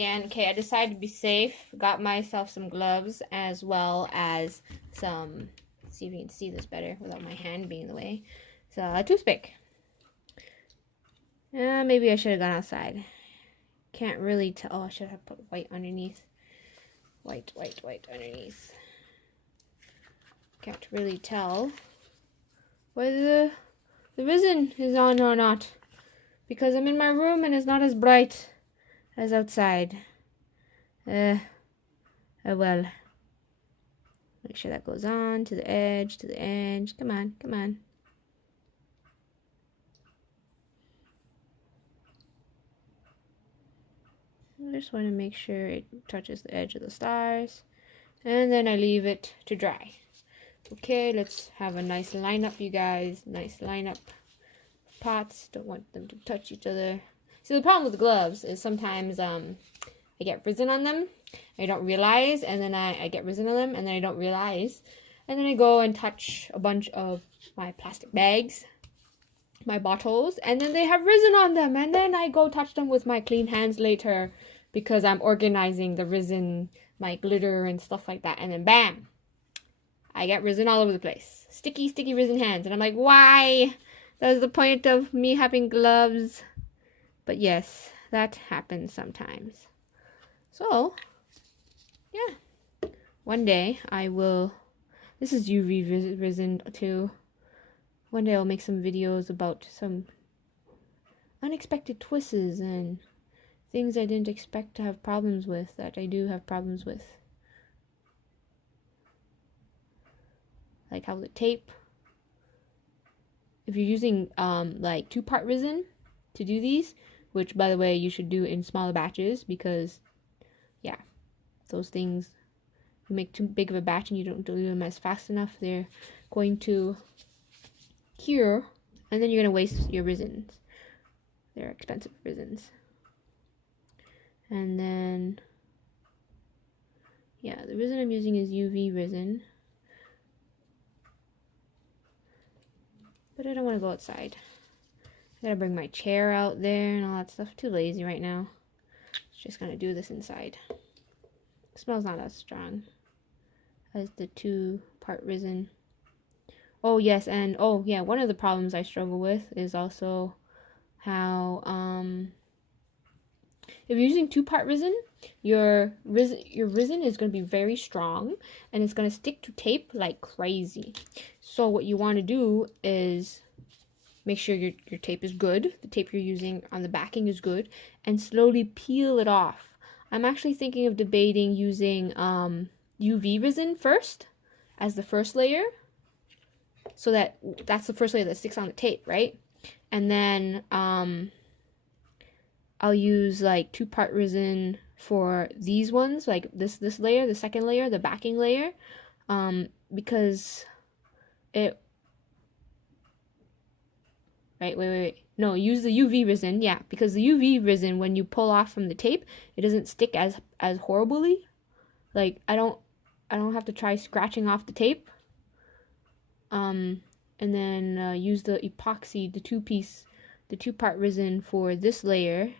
again. Okay, I decided to be safe. Got myself some gloves as well as some, let's see if you can see this better without my hand being in the way. So a toothpick. Maybe I should have gone outside. Can't really tell. Oh, I should have put white underneath. White underneath. Can't really tell whether the resin is on or not, because I'm in my room and it's not as bright as outside. Oh well. Make sure that goes on to the edge, Come on, come on. I just want to make sure it touches the edge of the stars. And then I leave it to dry. Okay, let's have a nice lineup, you guys. Nice lineup. Pots. Don't want them to touch each other. See, the problem with gloves is sometimes I get resin on them. I don't realize, and then I get resin on them, and then I don't realize. And then I go and touch a bunch of my plastic bags, my bottles, and then they have resin on them. And then I go touch them with my clean hands later because I'm organizing the resin, my glitter and stuff like that. And then bam, I get resin all over the place. Sticky resin hands. And I'm like, why? That was the point of me having gloves. But yes, that happens sometimes. So, yeah. One day I will, this is UV resin too. One day I'll make some videos about some unexpected twists and things I didn't expect to have problems with that I do have problems with. Like how the tape, if you're using like 2-part resin to do these, which by the way you should do in smaller batches, because yeah, those things, you make too big of a batch and you don't do them as fast enough, they're going to cure, and then you're going to waste your resins. They're expensive resins. And then, yeah, the resin I'm using is UV resin. But I don't want to go outside. I gotta bring my chair out there and all that stuff. Too lazy right now. Just gonna do this inside. It smells not as strong as the 2-part resin. Oh yes, and oh yeah, one of the problems I struggle with is also how if you're using 2-part resin, your resin is going to be very strong and it's going to stick to tape like crazy. So what you want to do is make sure your tape is good, the tape you're using on the backing is good, and slowly peel it off. I'm actually thinking of debating using UV resin first as the first layer, so that's the first layer that sticks on the tape, right? And then I'll use like 2-part resin for these ones, like this layer, the second layer, the backing layer, because it, right, wait, no, use the UV resin, yeah, because the UV resin, when you pull off from the tape, it doesn't stick as horribly. Like I don't have to try scratching off the tape. And then use the epoxy, the 2-part resin for this layer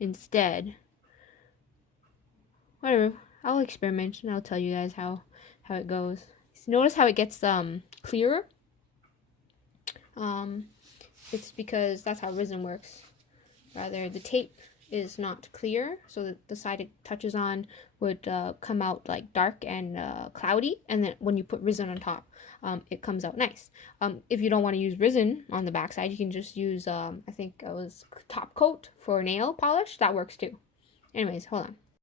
instead. Whatever, I'll experiment and I'll tell you guys how it goes. So notice how it gets clearer. It's because that's how resin works. Rather, the tape is not clear, so that the side it touches on would come out like dark and cloudy, and then when you put resin on top, it comes out nice. If you don't want to use resin on the backside, you can just use I think it was top coat for nail polish. That works too. Anyways, hold on.